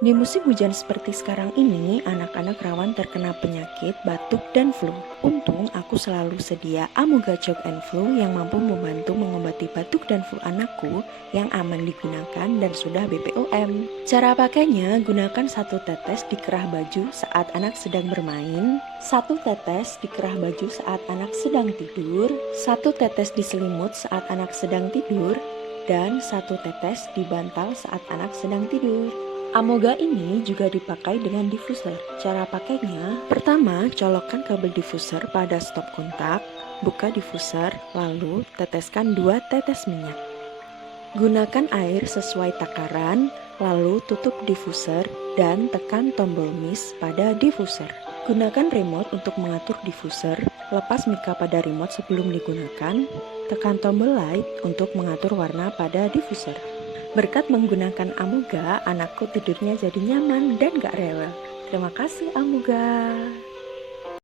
Di musim hujan seperti sekarang ini, anak-anak rawan terkena penyakit batuk dan flu. Untung aku selalu sedia Amoga Chalk and Flu yang mampu membantu mengobati batuk dan flu anakku yang aman digunakan dan sudah BPOM. Cara pakainya, gunakan satu tetes di kerah baju saat anak sedang bermain, satu tetes di kerah baju saat anak sedang tidur, satu tetes di selimut saat anak sedang tidur, dan satu tetes di bantal saat anak sedang tidur. Amoga ini juga dipakai dengan diffuser. Cara pakainya, pertama colokkan kabel diffuser pada stop kontak, buka diffuser, lalu teteskan 2 tetes minyak. Gunakan air sesuai takaran, lalu tutup diffuser dan tekan tombol mist pada diffuser. Gunakan remote untuk mengatur diffuser, lepas mika pada remote sebelum digunakan, tekan tombol light untuk mengatur warna pada diffuser. Berkat menggunakan Amoga, anakku tidurnya jadi nyaman dan gak rewel. Terima kasih Amoga.